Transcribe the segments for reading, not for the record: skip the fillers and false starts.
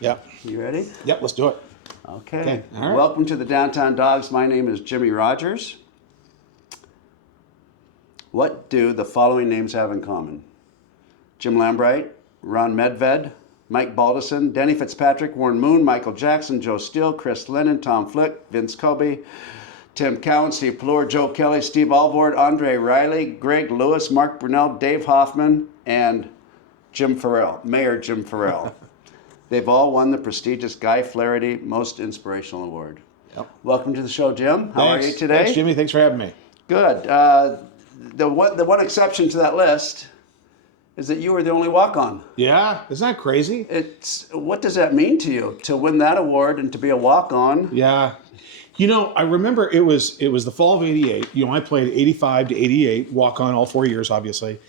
Yep. You ready? Yep, let's do it. Okay. All right. Welcome to the Downtown Dogs. My name is Jimmy Rogers. What do the following names have in common? Jim Lambright, Ron Medved, Mike Baldison, Denny Fitzpatrick, Warren Moon, Michael Jackson, Joe Steele, Chris Lennon, Tom Flick, Vince Kobe, Tim Cowan, Steve Plur, Joe Kelly, Steve Alvord, Andre Riley, Greg Lewis, Mark Brunell, Dave Hoffman, and Jim Ferrell, Mayor Jim Ferrell. They've all won the prestigious Guy Flaherty Most Inspirational Award. Yep. Welcome to the show, Jim. How are you today? Thanks, Jimmy. Thanks for having me. Good. The one exception to that list is that you were the only walk-on. Yeah, isn't that crazy? What does that mean to you to win that award and to be a walk-on? Yeah. You know, I remember it was the fall of '88. You know, I played '85 to '88, walk on all 4 years, obviously.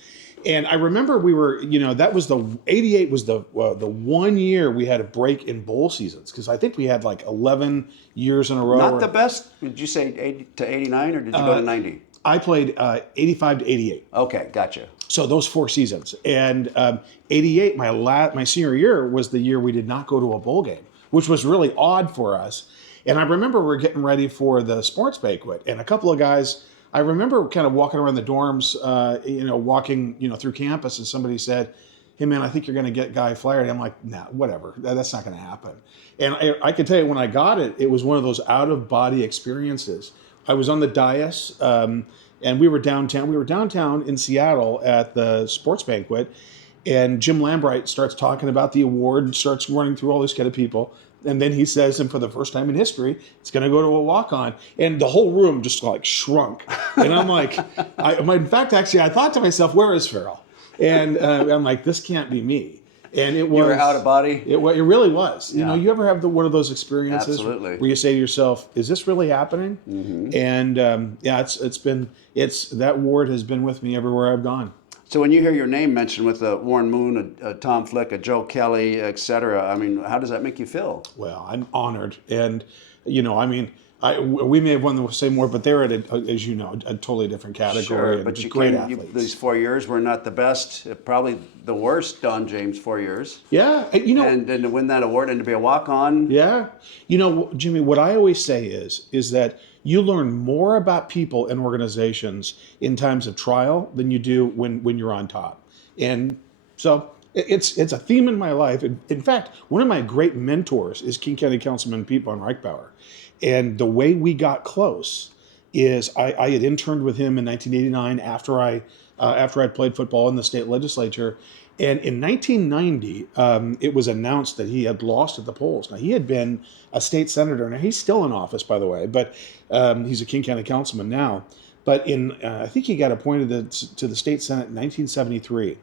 And I remember we were, you know, that was '88 was the 1 year we had a break in bowl seasons, because I think we had like 11 years in a row. Not the best. Did you say 80 to '89 or did you go to '90? I played '85 to '88. Okay, gotcha. So those 4 seasons. And '88, my senior year, was the year we did not go to a bowl game, which was really odd for us. And I remember we're getting ready for the sports banquet, and a couple of guys, I remember kind of walking around the dorms, walking, through campus, and somebody said, "Hey man, I think you're going to get Guy Flaherty." I'm like, "Nah, whatever. That's not going to happen." And I can tell you, when I got it, it was one of those out of body experiences. I was on the dais, and we were downtown. We were downtown in Seattle at the sports banquet, and Jim Lambright starts talking about the award and starts running through all these kind of people. And then he says, and for the first time in history, it's going to go to a walk-on. And the whole room just like shrunk. And I'm like, in fact, actually, I thought to myself, where is Farrell? And I'm like, this can't be me. And it was. You were out of body? It really was. Yeah. You know, you ever have one of those experiences Absolutely. where you say to yourself, is this really happening? Mm-hmm. And that award has been with me everywhere I've gone. So when you hear your name mentioned with a Warren Moon, a Tom Flick, a Joe Kelly, et cetera, I mean, how does that make you feel? Well, I'm honored. And, we may have won the same award, but they're at, as you know, a totally different category. Sure, but great athletes. These 4 years were not the best, probably the worst Don James 4 years. Yeah, And to win that award and to be a walk-on. Yeah. Jimmy, what I always say is that you learn more about people and organizations in times of trial than you do when you're on top. And so it's a theme in my life. In fact, one of my great mentors is King County Councilman Pete von Reichbauer. And the way we got close is I had interned with him in 1989 after I'd played football in the state legislature. And in 1990, it was announced that he had lost at the polls. Now, he had been a state senator. Now, he's still in office, by the way, but he's a King County councilman now. But I think he got appointed to the state senate in 1973.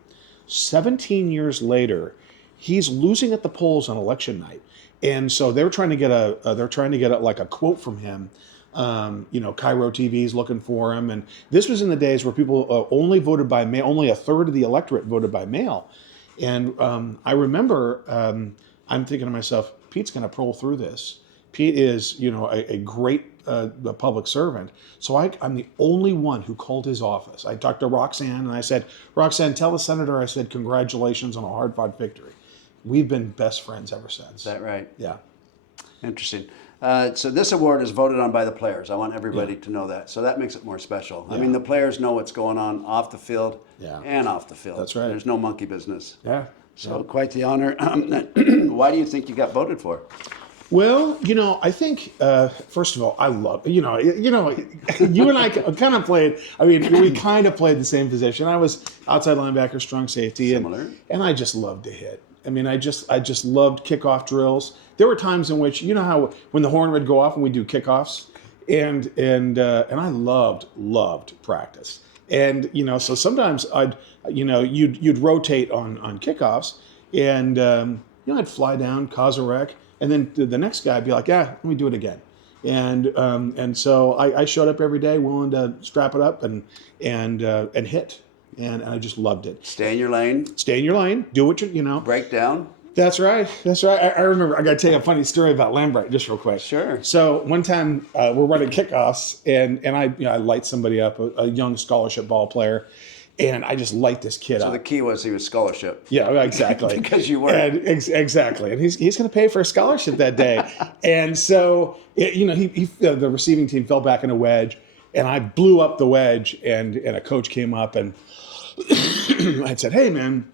17 years later, he's losing at the polls on election night. And so they're trying to get a quote from him. Cairo TV's looking for him. And this was in the days where people only voted by mail, only a third of the electorate voted by mail. And I remember I'm thinking to myself, Pete's going to pull through this. Pete is, a great public servant. So I'm the only one who called his office. I talked to Roxanne and I said, "Roxanne, tell the senator," I said, "congratulations on a hard-fought victory." We've been best friends ever since. Is that right? Yeah. Interesting. So this award is voted on by the players. I want everybody to know that. So that makes it more special. Yeah. I mean, the players know what's going on off the field and off the field. That's right. There's no monkey business. Yeah. So quite the honor. Why do you think you got voted for? Well, I think, first of all, I love, you and I kind of played, we kind of played the same position. I was outside linebacker, strong safety, and I just loved to hit. I just loved kickoff drills. There were times in which, how when the horn would go off and we do kickoffs, and I loved practice. And, so sometimes you'd rotate on kickoffs, and, I'd fly down, cause a wreck, and then the next guy would be like, "Yeah, let me do it again." And so I showed up every day willing to strap it up and hit. And I just loved it. Stay in your lane. Stay in your lane. Do what Break down. That's right. I remember. I got to tell you a funny story about Lambright, just real quick. Sure. So one time we're running kickoffs, and I light somebody up, a young scholarship ball player, And I just light this kid So up. the key was he was scholarship. Yeah, exactly. Because you were. And exactly. And he's going to pay for a scholarship that day. And so, the receiving team fell back in a wedge, and I blew up the wedge, and a coach came up, and I said, "Hey, man,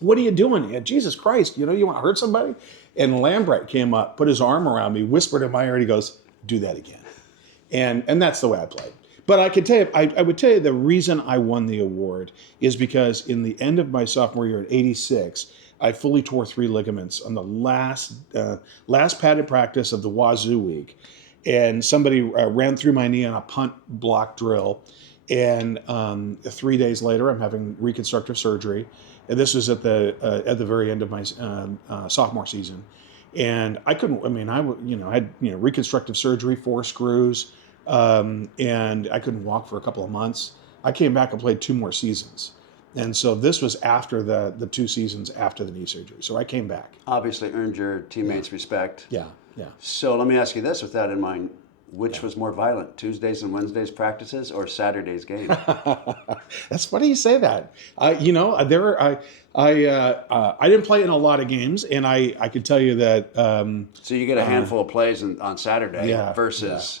what are you doing? And Jesus Christ, you want to hurt somebody?" And Lambright came up, put his arm around me, whispered in my ear, and he goes, "Do that again." And that's the way I played. But I could tell you, I would tell you the reason I won the award is because in the end of my sophomore year at 86, I fully tore 3 ligaments on the last padded practice of the Wazoo week. And somebody ran through my knee on a punt block drill. And 3 days later, I'm having reconstructive surgery. And this was at the very end of my sophomore season. And I couldn't, I had reconstructive surgery, 4 screws. And I couldn't walk for a couple of months. I came back and played 2 more seasons. And so this was after the 2 seasons after the knee surgery. So I came back. Obviously earned your teammates' respect. Yeah. So let me ask you this with that in mind. Which was more violent, Tuesdays and Wednesdays practices or Saturday's game? That's funny you say that. I didn't play in a lot of games, and I could tell you that. So you get a handful of plays on Saturday versus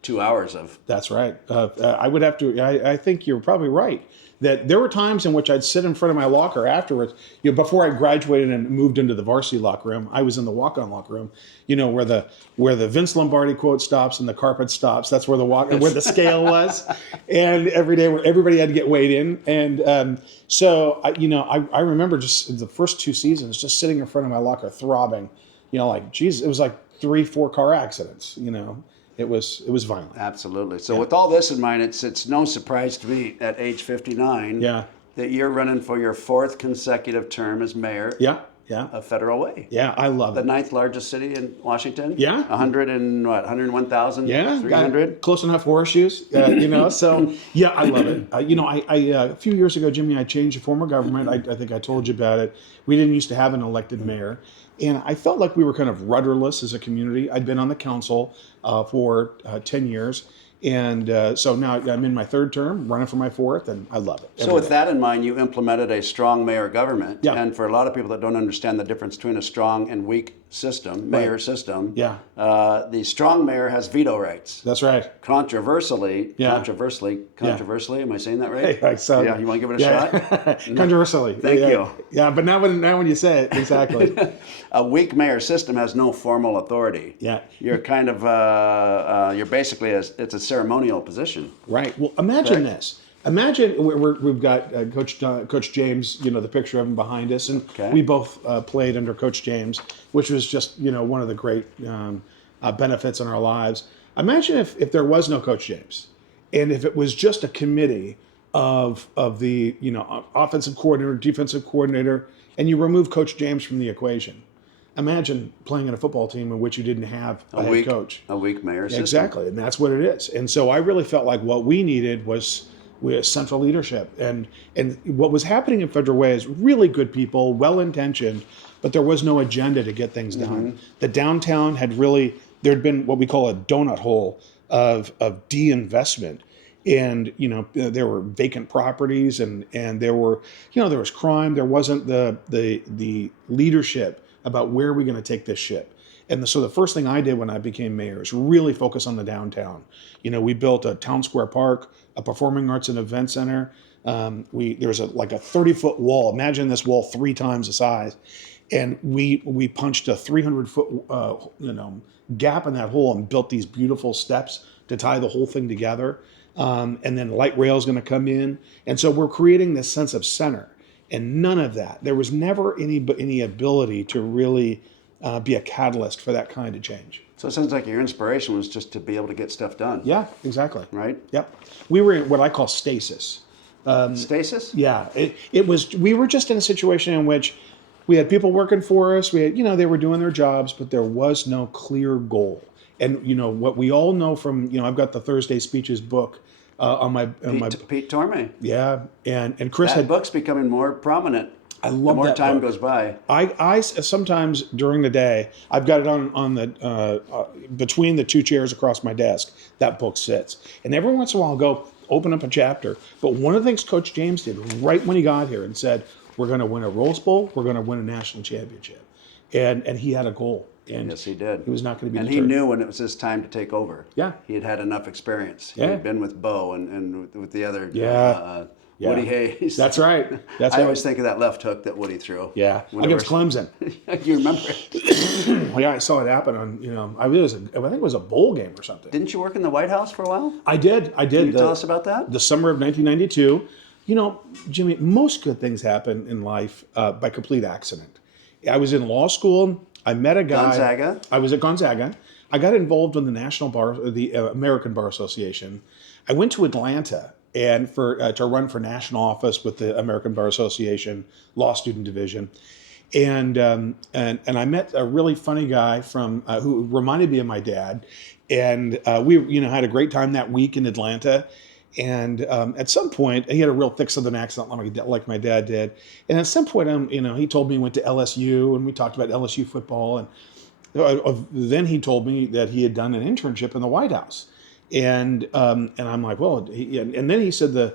2 hours of. That's right. I would have to. I think you're probably right. That there were times in which I'd sit in front of my locker afterwards. Before I graduated and moved into the varsity locker room, I was in the walk-on locker room. Where the Vince Lombardi quote stops and the carpet stops. That's where where the scale was, and every day where everybody had to get weighed in. And so I remember just the first 2 seasons just sitting in front of my locker throbbing. Geez, it was like 3-4 car accidents. It was violent. Absolutely. So with all this in mind, it's no surprise to me at age 59 that you're running for your 4th consecutive term as mayor of Federal Way. Yeah, I love it. The 9th largest city in Washington. Yeah. 101,300. Close enough horseshoes. So yeah, I love it. A few years ago, Jimmy, I changed the form of government. I think I told you about it. We didn't used to have an elected mayor. And I felt like we were kind of rudderless as a community. I'd been on the council for 10 years. And so now I'm in my 3rd term, running for my 4th, and I love it. So with that in mind, you implemented a strong mayor government. Yeah. And for a lot of people that don't understand the difference between a strong and weak system, mayor system, the strong mayor has veto rights. That's right. Controversially, am I saying that right? Hey, so, you want to give it a shot? Controversially. Thank you. Yeah, but now when you say it, exactly. A weak mayor system has no formal authority. Yeah. You're kind of, you're basically, it's a ceremonial position. Right. Well, imagine this. Imagine we've got Coach James, the picture of him behind us, and we both played under Coach James, which was just one of the great benefits in our lives. Imagine if there was no Coach James, and if it was just a committee of the offensive coordinator, defensive coordinator, and you remove Coach James from the equation. Imagine playing in a football team in which you didn't have a head coach. A weak mayor system. Exactly, and that's what it is. And so I really felt like what we needed was central leadership. And what was happening in Federal Way is really good people, well-intentioned, but there was no agenda to get things done. The downtown there'd been what we call a donut hole of de-investment. And, there were vacant properties and there was crime. There wasn't the leadership about where are we going to take this ship. And so the first thing I did when I became mayor is really focus on the downtown. We built a town square park, a performing arts and event center. There's a 30-foot wall. Imagine this wall 3 times the size. And we punched a 300-foot gap in that hole and built these beautiful steps to tie the whole thing together. And then light rail is going to come in. And so we're creating this sense of center. And none of that. There was never any ability to really be a catalyst for that kind of change. So it sounds like your inspiration was just to be able to get stuff done. Yeah, exactly. Right? Yep. We were in what I call stasis. Stasis? Yeah. It was. We were just in a situation in which we had people working for us. We had, they were doing their jobs, but there was no clear goal. And what we all know from, I've got the Thursday Speeches book. Pete Torme. Yeah, and Chris that book's becoming more prominent. I love the more that time book. goes by. I sometimes during the day I've got it on the between the 2 chairs across my desk. That book sits, and every once in a while I'll go, open up a chapter. But one of the things Coach James did right when he got here and said, we're going to win a Rose Bowl, we're going to win a national championship. And he had a goal. And Yes, he did. he was not going to be And deterred. he knew when it was his time to take over. Yeah. He had had enough experience. He Yeah. had been with Bo and with the other Yeah. Woody Hayes. That's right. That's I right. always think of that left hook that Woody threw. Yeah, Whenever- against Clemson. You remember it? Well, yeah, I saw it happen on, I think it was a bowl game or something. Didn't you work in the White House for a while? I did. Can you tell us about that? The summer of 1992. Jimmy, most good things happen in life by complete accident. I was in law school. I met a guy. Gonzaga? I was at Gonzaga. I got involved in the National Bar, the American Bar Association. I went to Atlanta and to run for national office with the American Bar Association Law Student Division. And I met a really funny guy who reminded me of my dad, and we had a great time that week in Atlanta. And at some point, he had a real thick Southern accent like my dad did. And at some point, he told me he went to LSU, and we talked about LSU football. And then he told me that he had done an internship in the White House. And I'm like, well, and then he said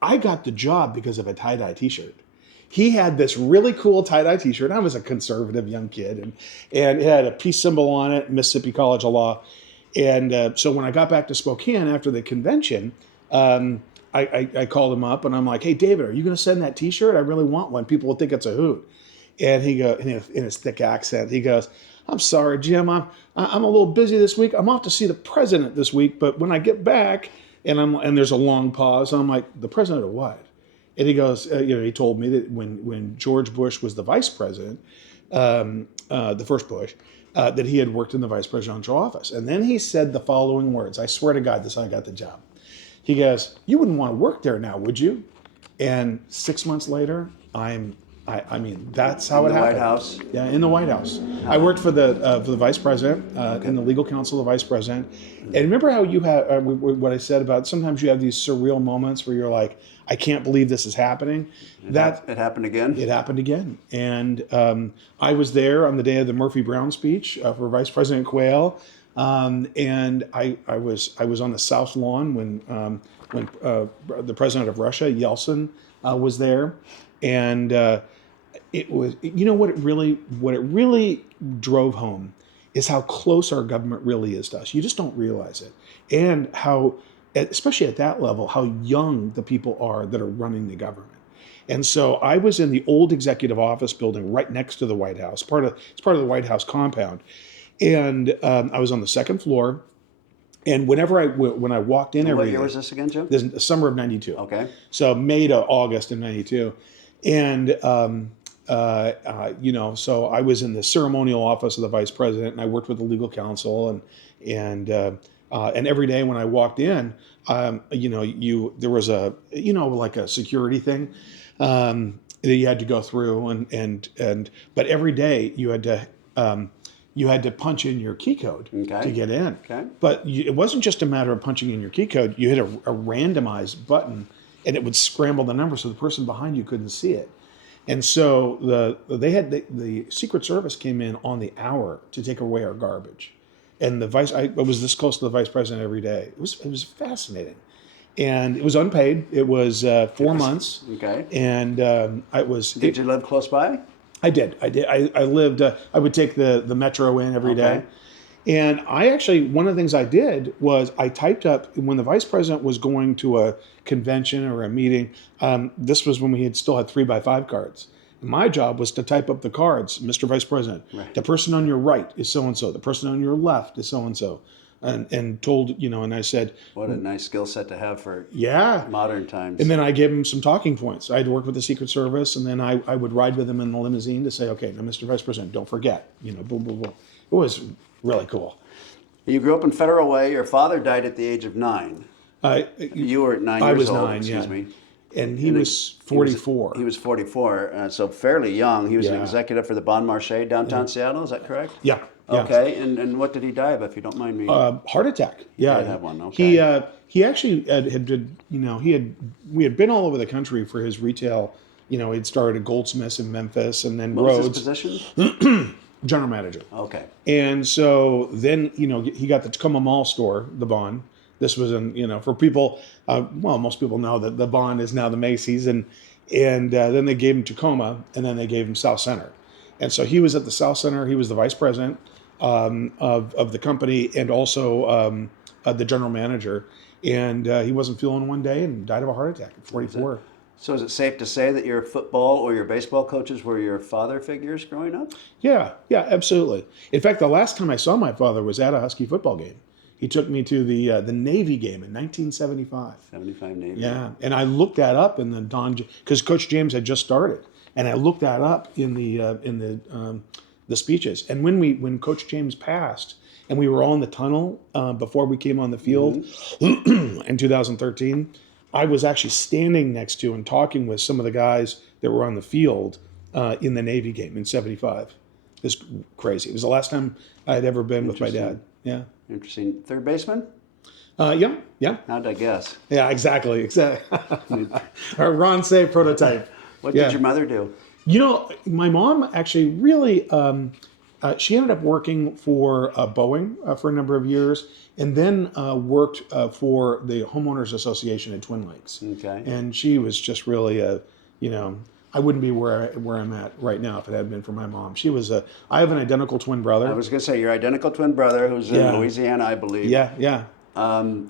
I got the job because of a tie-dye T-shirt. He had this really cool tie-dye T-shirt. I was a conservative young kid, and it had a peace symbol on it, Mississippi College of Law. And so when I got back to Spokane after the convention, I called him up and I'm like, hey, David, are you going to send that T-shirt? I really want one. People will think it's a hoot. And he goes, in his thick accent, he goes, I'm sorry, Jim. I'm a little busy this week. I'm off to see the president this week. But when I get back, and there's a long pause, I'm like, the president of what? And he goes, he told me that when George Bush was the vice president, the first Bush, that he had worked in the vice presidential office. And then he said the following words. I swear to God, this is how I got the job. He goes, you wouldn't want to work there now, would you? And 6 months later, that's how it happened. In the White House? Yeah, in the White House. I worked for the vice president, in the legal counsel of the vice president. And remember how you had, what I said about sometimes you have these surreal moments where you're like, I can't believe this is happening. It happened again? It happened again. And I was there on the day of the Murphy Brown speech for Vice President Quayle. And I was on the South Lawn when the president of Russia, Yeltsin, was there. And it was, what it really drove home is how close our government really is to us. You just don't realize it. And how, especially at that level, how young the people are that are running the government. And so I was in the old executive office building right next to the White House. It's part of the White House compound. And I was on the second floor. And when I walked in every day. What year was this again, Jim? This is the summer of 92. Okay. So May to August in 92. And, so I was in the ceremonial office of the vice president, and I worked with the legal counsel, and every day when I walked in, there was like a security thing that you had to go through, but every day you had to punch in your key code to get in. Okay. But it wasn't just a matter of punching in your key code. You hit a randomized button, and it would scramble the number so the person behind you couldn't see it. And so the Secret Service came in on the hour to take away our garbage. And I was this close to the vice president every day. It was fascinating. And it was unpaid. It was 4 months. Okay. And Did you live close by? I did. I lived, I would take the metro in every day. And one of the things I did was I typed up, when the vice president was going to a convention or a meeting, this was when we still had 3x5 cards. My job was to type up the cards, Mr. Vice President, right. The person on your right is so-and-so, the person on your left is so-and-so. And told, and I said. What a nice skill set to have for modern times. And then I gave him some talking points. I had to work with the Secret Service, and then I would ride with him in the limousine to say, okay, now, Mr. Vice President, don't forget, boom, boom, boom. It was really cool. You grew up in Federal Way. Your father died at the age of 9. You were 9 years old. I was 9, excuse me. And he was 44. He was 44, so fairly young. He was an Yeah. executive for the Bon Marché downtown Seattle. Is that correct? Yeah. Okay, and what did he die of, if you don't mind me? Heart attack. Yeah. Did have one, okay. He actually we had been all over the country for his retail. He'd started at Goldsmiths in Memphis, and then What was his Rhodes. position? General manager. Okay. And so then, he got the Tacoma Mall store, the Bon, This was for people. Well, most people know that the Bond is now the Macy's, and then they gave him Tacoma, and then they gave him South Center, and so he was at the South Center. He was the vice president of the company, and also the general manager. And he wasn't feeling one day and died of a heart attack at 44. So is it safe to say that your football or your baseball coaches were your father figures growing up? Yeah, absolutely. In fact, the last time I saw my father was at a Husky football game. He took me to the Navy game in 1975. 75 Navy. Yeah, and I looked that up in the because Coach James had just started, and I looked that up in the speeches. And when Coach James passed, and we were all in the tunnel before we came on the field in 2013. I was actually standing next to and talking with some of the guys that were on the field in the Navy game in 75. It was crazy. It was the last time I had ever been with my dad. Yeah. Interesting. Third baseman? Yeah. How'd I guess? Yeah, exactly. Our Ron Say prototype. What did your mother do? My mom actually really, she ended up working for Boeing for a number of years, and then worked for the Homeowners Association in Twin Lakes. Okay. And she was just really I wouldn't be where I'm at right now if it hadn't been for my mom. I have an identical twin brother. I was going to say, your identical twin brother who's in Louisiana, I believe. Yeah.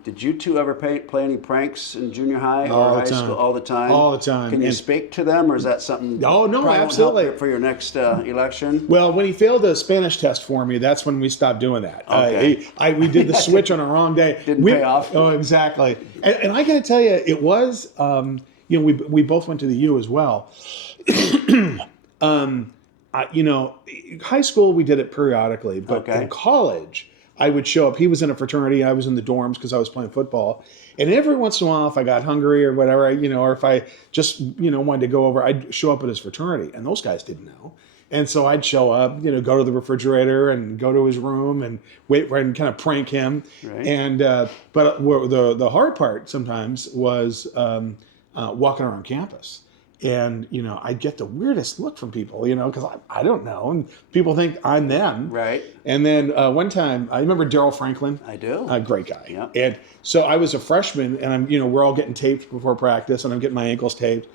Did you two ever play any pranks in junior high or high school? All the time? All the time. Can you speak to them, or is that something no, absolutely. for your next election? Well, when he failed the Spanish test for me, that's when we stopped doing that. Okay. We did the switch on a wrong day. Didn't pay off. Oh, exactly. And I got to tell you, it was, we both went to the U as well. High school, we did it periodically, but in college, I would show up. He was in a fraternity. I was in the dorms because I was playing football. And every once in a while, if I got hungry or whatever, or if I just, wanted to go over, I'd show up at his fraternity. And those guys didn't know. And so I'd show up, go to the refrigerator and go to his room and wait for and kind of prank him. Right. And but the hard part sometimes was walking around campus. And, I'd get the weirdest look from people, because I don't know. And people think I'm them. Right. And then one time, I remember Daryl Franklin. I do. A great guy. Yeah. And so I was a freshman, and I'm, we're all getting taped before practice, and I'm getting my ankles taped.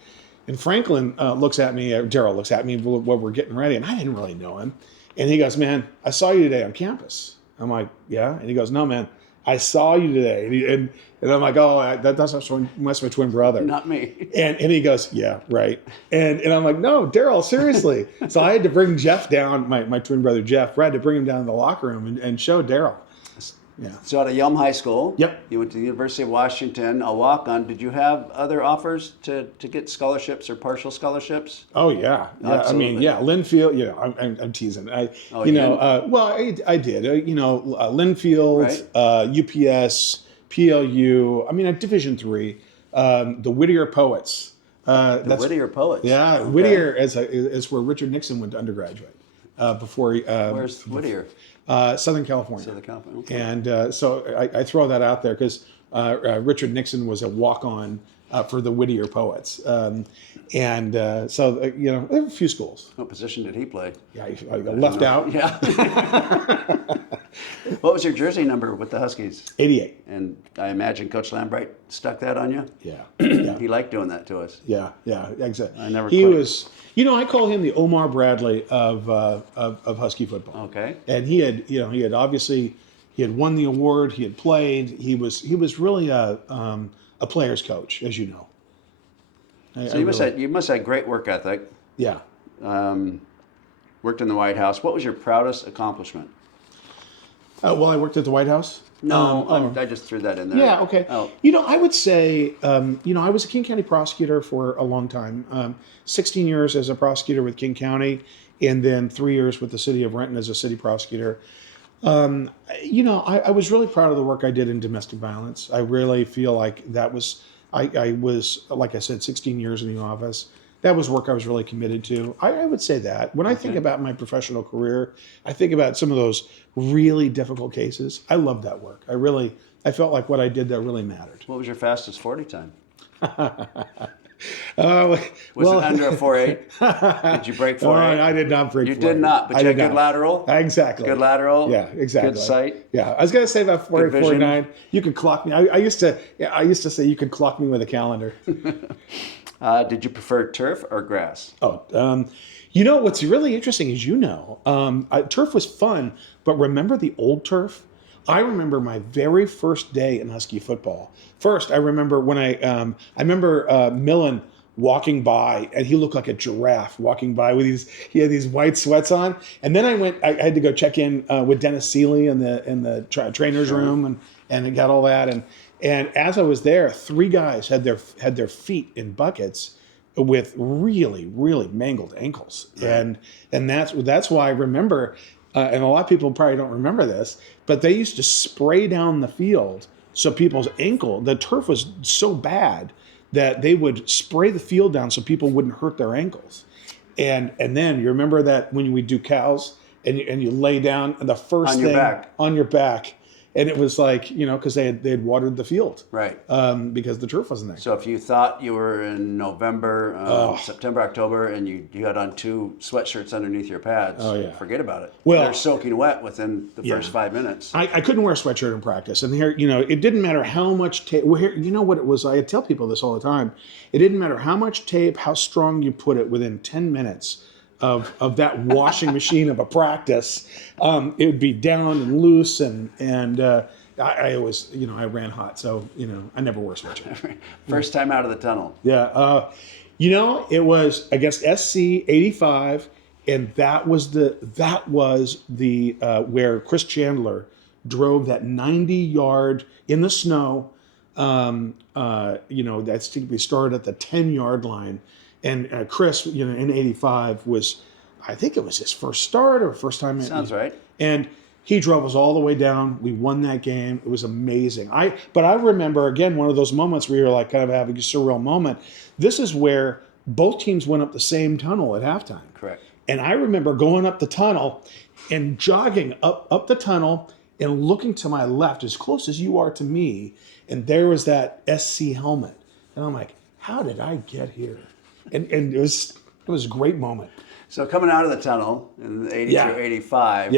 And Franklin looks at me, Daryl looks at me while we're getting ready, and I didn't really know him. And he goes, "Man, I saw you today on campus." I'm like, "Yeah?" And he goes, "No, man, I saw you today." And I'm like, "Oh, that's my twin brother." Not me. And he goes, "Yeah, right." And I'm like, "No, Daryl, seriously." So I had to bring Jeff down, my twin brother Jeff. I had to bring him down to the locker room and show Daryl. Yeah. So at Yelm High School, Yep. You went to the University of Washington, a walk-on. Did you have other offers to get scholarships or partial scholarships? Oh yeah. Absolutely. Linfield. I'm teasing. I did. Linfield, Right. UPS, PLU. Division III. The Whittier Poets. The Whittier Poets. Yeah, Okay. Whittier is where Richard Nixon went to undergraduate. Before he. Where's Whittier? Southern California. Southern California. Okay. And so I throw that out there because Richard Nixon was a walk-on for the Whittier Poets. So there were a few schools. What position did he play? Yeah, I got left out. Yeah. What was your jersey number with the Huskies? 88. And I imagine Coach Lambright stuck that on you? Yeah. He liked doing that to us. Yeah, exactly. I never He quit. was, I call him the Omar Bradley of Husky football. Okay. And he had obviously, he had won the award. He had played. He was really a player's coach, as you know. So you must have great work ethic. Yeah. Worked in the White House. What was your proudest accomplishment? Well, I worked at the White House. No, I just threw that in there. Yeah, okay. Oh. I would say, I was a King County prosecutor for a long time. 16 years as a prosecutor with King County, and then 3 years with the city of Renton as a city prosecutor. I was really proud of the work I did in domestic violence. I really feel like that was, I was, like I said, 16 years in the office. That was work I was really committed to. I would say that. When I think about my professional career, I think about some of those really difficult cases. I love that work. I felt like what I did there really mattered. What was your fastest 40 time? Uh, Was well, it under a 4.8? Did you break 4.8? I did not break You 4.8. did not, but I you had did good not. lateral? Exactly. Good lateral? Yeah, exactly. Good sight? Yeah, I was gonna say about 4.8, vision? 4.9. You could clock me. I used to say you could clock me with a calendar. Did you prefer turf or grass? Oh, what's really interesting is turf was fun, but remember the old turf? I remember my very first day in Husky football. First, I remember when I remember Millen walking by, and he looked like a giraffe walking by with he had these white sweats on. And then I had to go check in with Dennis Seeley in the trainer's room, and I got all that. And as I was there, three guys had their feet in buckets with really, really mangled ankles. Right. And that's why I remember, and a lot of people probably don't remember this, but they used to spray down the field so people's the turf was so bad that they would spray the field down so people wouldn't hurt their ankles. And then you remember that when we do cows and you lay down, and the first On your thing back. on your back, and it was like, because they had watered the field, Right. because the turf wasn't there. So if you thought you were in November, September, October, and you had on 2 sweatshirts underneath your pads, forget about it. Well, they're soaking wet within the first 5 minutes. I couldn't wear a sweatshirt in practice, and here, it didn't matter how much tape. Well, here, you know what it was? I tell people this all the time. It didn't matter how much tape, how strong you put it. Within 10 minutes of that washing machine of a practice, it would be down and loose, and I always, I ran hot, so I never wore a sweatshirt. First time out of the tunnel. Yeah, it was against SC 85, and that was the where Chris Chandler drove that 90-yard in the snow. That's we started at the 10-yard line, and Chris, in 85 was, I think it was his first start or first time. Sounds right. And he drove us all the way down. We won that game. It was amazing. But I remember, again, one of those moments where you're like kind of having a surreal moment. This is where both teams went up the same tunnel at halftime. Correct. And I remember going up the tunnel and jogging up the tunnel and looking to my left as close as you are to me. And there was that SC helmet. And I'm like, how did I get here? And it was a great moment. So coming out of the tunnel in 82, 85,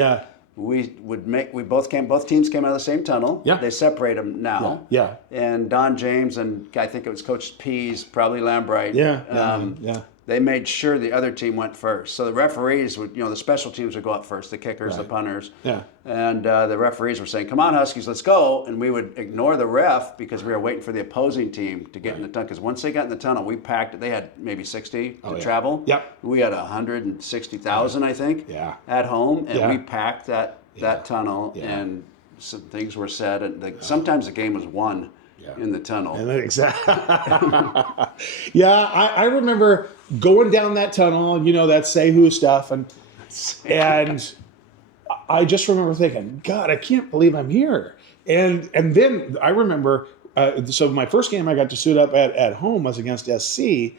both teams came out of the same tunnel. Yeah. They separate them now. Yeah. And Don James and I think it was Coach Pease, probably Lambright. Yeah. They made sure the other team went first. So the referees would, the special teams would go up first, the kickers, the punters. Yeah. And the referees were saying, come on, Huskies, let's go. And we would ignore the ref because we were waiting for the opposing team to get in the tunnel. Because once they got in the tunnel, we packed it. They had maybe 60 to travel. Yep. We had 160,000, I think, at home. And we packed that tunnel, and some things were said. And sometimes the game was won in the tunnel. And exactly. I remember going down that tunnel, that say who stuff, and I just remember thinking, God, I can't believe I'm here. And then I remember, so my first game I got to suit up at home was against SC,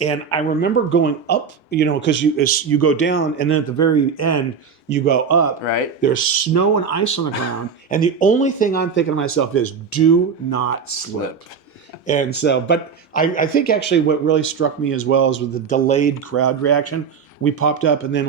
and I remember going up, because you go down, and then at the very end you go up. Right. There's snow and ice on the ground, and the only thing I'm thinking to myself is, do not slip. And so, but I think actually what really struck me as well is with the delayed crowd reaction. We popped up, and then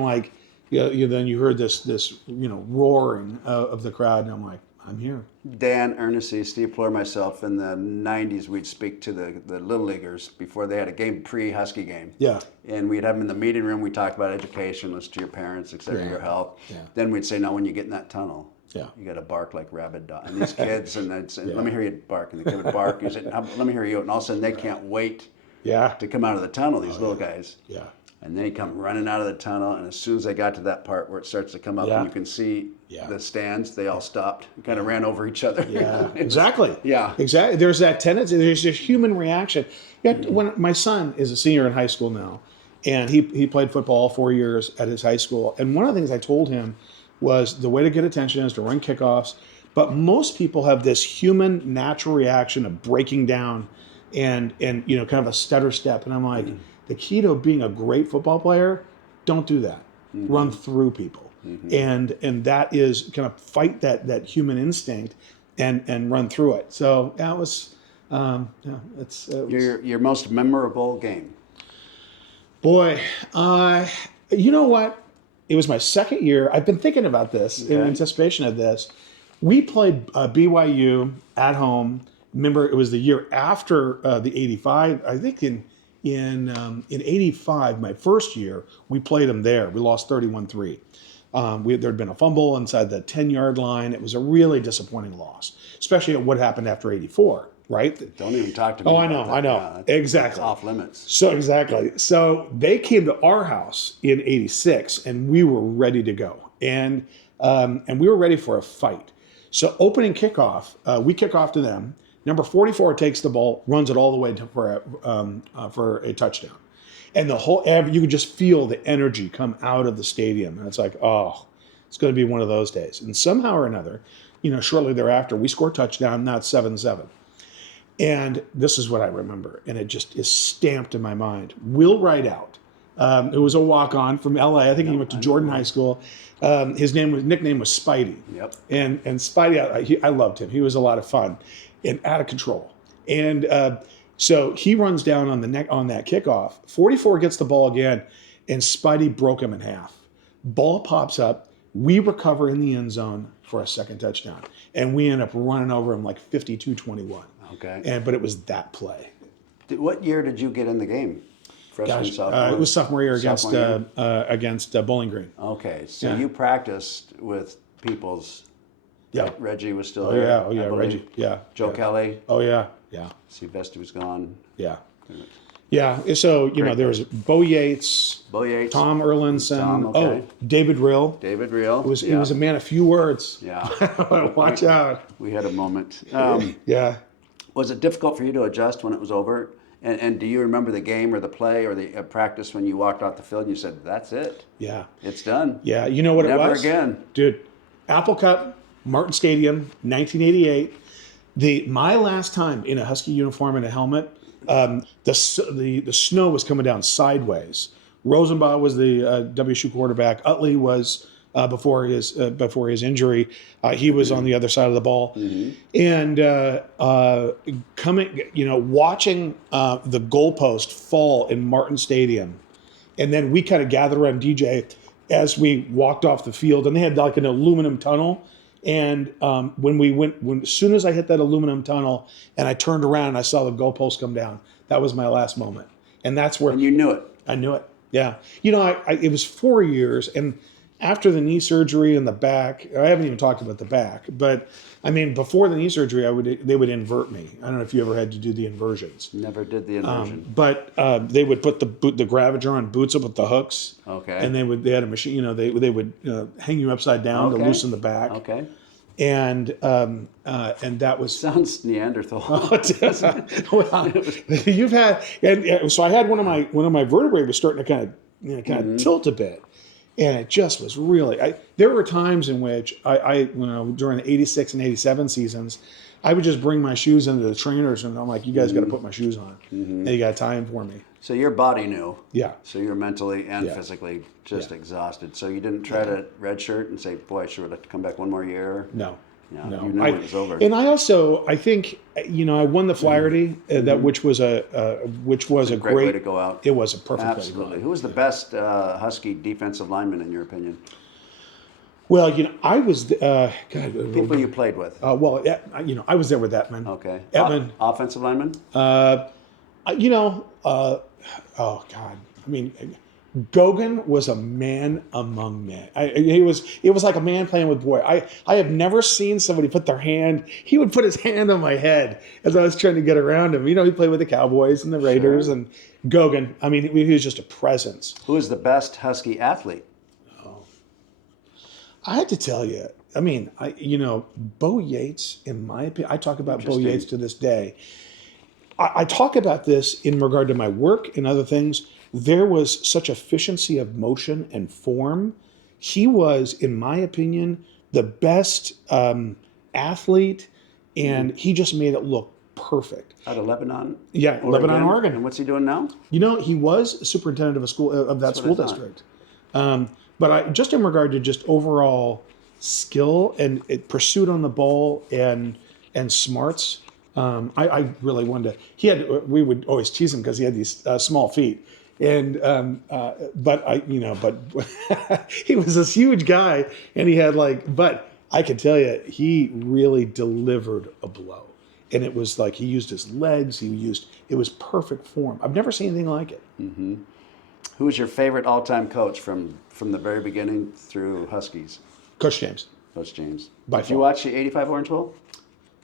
then you heard this roaring of the crowd, and I'm like, I'm here. Dan Ernest, Steve Plor, myself, in the 90s, we'd speak to the Little Leaguers before they had a game, pre-Husky game. Yeah. And we'd have them in the meeting room. We talked about education, listen to your parents, et cetera, your health. Yeah. Then we'd say, now when you get in that tunnel, Yeah. you got to bark like rabid dog. And these kids, and they'd say, let me hear you bark. And the kid would bark. You say, let me hear you. And all of a sudden, they can't wait to come out of the tunnel, these little guys. Yeah. And then he come running out of the tunnel, and as soon as they got to that part where it starts to come up and you can see the stands, they all stopped and kind of ran over each other. Yeah, exactly. Yeah. Exactly. There's that tendency, there's this human reaction. When my son is a senior in high school now, and he played football 4 years at his high school, and one of the things I told him was the way to get attention is to run kickoffs, but most people have this human natural reaction of breaking down and kind of a stutter step, and I'm like, the key to being a great football player, don't do that. Run through people. And that is kind of fight that human instinct and run through it. So that was Yeah, Your most memorable game. boy, you know what? It was my second year. I've been thinking about this in Okay. anticipation of this. We played BYU at home. Remember, it was the year after the '85. I think in '85, my first year, we played them there. We lost 31-3. There'd been a fumble inside the 10-yard line. It was a really disappointing loss, especially at what happened after '84. Right? Don't even talk to me Oh, about I know, that. I know. Yeah, that's Exactly. off limits. So exactly. So they came to our house in '86, and we were ready to go, and we were ready for a fight. So opening kickoff, we kick off to them. Number 44 takes the ball, runs it all the way for a touchdown, and you could just feel the energy come out of the stadium, and it's like, oh, it's going to be one of those days. And somehow or another, shortly thereafter, we score a touchdown. Now it's 7-7. And this is what I remember, and it just is stamped in my mind. Will Rideout, it was a walk-on from LA. I think he went to Jordan High School. His nickname was Spidey. Yep. And Spidey, I loved him. He was a lot of fun and out of control. And so he runs down on that kickoff. 44 gets the ball again, and Spidey broke him in half. Ball pops up. We recover in the end zone for a second touchdown, and we end up running over him like 52-21. Okay. But it was that play. What year did you get in the game? Freshman, Gosh, sophomore? it was sophomore year Sophomore year? against Bowling Green. Okay, so Yeah. you practiced with people's. Yeah. Reggie was still Oh there. yeah. Oh yeah. I believe. Reggie. Yeah. Joe yeah. Kelly. Oh yeah. Yeah. Steve Vesti was gone. Yeah. Yeah. So there was Bo Yates, Bo Yates. Tom Erlinson. Tom, okay. Oh, David Rill. David Reel. He was a man of few words. Yeah. Watch out. We had a moment. Yeah. Was it difficult for you to adjust when it was over? And do you remember the game or the play or the practice when you walked off the field and you said, "That's it. Yeah. It's done. Yeah. You know what it Never was? again." Dude. Apple Cup, Martin Stadium, 1988. My last time in a Husky uniform and a helmet, the snow was coming down sideways. Rosenbaugh was the WSU quarterback. Utley was before his injury. He was on the other side of the ball, and watching the goalpost fall in Martin Stadium, and then we kind of gathered around DJ as we walked off the field, and they had like an aluminum tunnel. And as soon as I hit that aluminum tunnel and I turned around and I saw the goalpost come down, that was my last moment. And that's where And you knew it. I knew it. Yeah. It was 4 years, and after the knee surgery and the back, I haven't even talked about the back, but I mean, before the knee surgery, they would invert me. I don't know if you ever had to do the inversions. Never did the inversion. But they would put the Gravitron boots up with the hooks. Okay. And they had a machine, they would hang you upside down to loosen the back. Okay. And that was Sounds Neanderthal. well, you've had, and so I had one of my vertebrae was starting to kind of tilt a bit, and it just was really. There were times in which during the '86 and '87 seasons, I would just bring my shoes into the trainers, and I'm like, "You guys got to put my shoes on, and you got to tie them for me." So your body knew. Yeah. So you're mentally and physically just exhausted. So you didn't try to redshirt and say, "Boy, I sure would like to come back one more year." No. No. No. You knew it was over. And I think I won the Flaherty, which was a Great way to go out. It was a perfect way to go Absolutely. out. Who was the best Husky defensive lineman in your opinion? Well, I was People you played with. I was there with Emtman. Okay. Emtman. Offensive lineman? Oh God, I mean, Gogan was a man among men. It was like a man playing with boy. I have never seen somebody put their hand. He would put his hand on my head as I was trying to get around him. He played with the Cowboys and the Raiders, and Gogan. I mean, he was just a presence. Who is the best Husky athlete? I had to tell you. I mean, Bo Yates. In my opinion, I talk about Bo Yates to this day. I talk about this in regard to my work and other things. There was such efficiency of motion and form. He was, in my opinion, the best athlete, and he just made it look perfect. Out of Lebanon? Yeah, Lebanon, Oregon. And what's he doing now? He was superintendent of a school of that school district. But just in regard to just overall skill and pursuit on the ball and smarts, I really wanted to. We would always tease him because he had these small feet, and but he was this huge guy, and he had but I can tell you, he really delivered a blow, and it was like he used his legs. It was perfect form. I've never seen anything like it. Who is your favorite all-time coach from the very beginning through Huskies? Coach James. Coach James. By Did you far. watch the '85 Orange Bowl?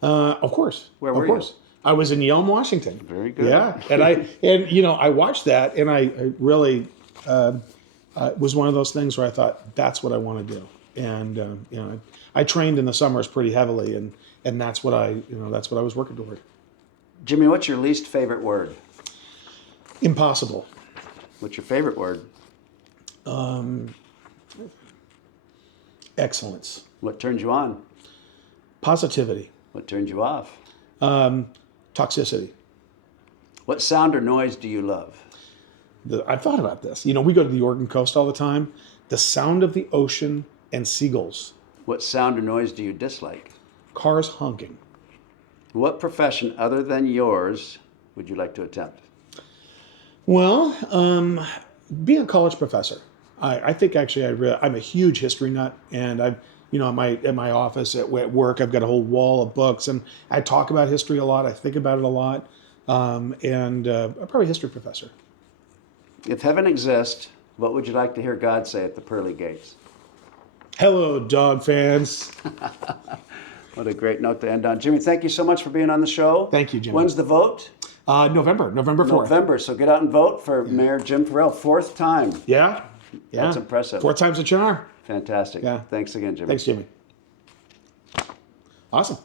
Of course. Where were of course. you? I was in Yelm, Washington. Very good. Yeah, and I watched that, and I really was one of those things where I thought that's what I want to do, and I trained in the summers pretty heavily, and that's what I was working toward. Jimmy, what's your least favorite word? Impossible. What's your favorite word? Excellence. What turns you on? Positivity. What turns you off? Toxicity. What sound or noise do you love? I've thought about this. We go to the Oregon coast all the time. The sound of the ocean and seagulls. What sound or noise do you dislike? Cars honking. What profession other than yours would you like to attempt? Well, being a college professor. I think actually I'm a huge history nut, and I've at my office at work I've got a whole wall of books, and I talk about history a lot. I think about it a lot, and I'm probably a history professor. If heaven exists, what would you like to hear God say at the pearly gates? Hello, dog fans. What a great note to end on. Jimmy, thank you so much for being on the show. Thank you, Jimmy. When's the vote? November 4th. November. So get out and vote for Mayor Jim Ferrell. 4th time. Yeah. That's impressive. 4 times a charm. Fantastic. Yeah. Thanks again, Jimmy. Thanks, Jimmy. Awesome.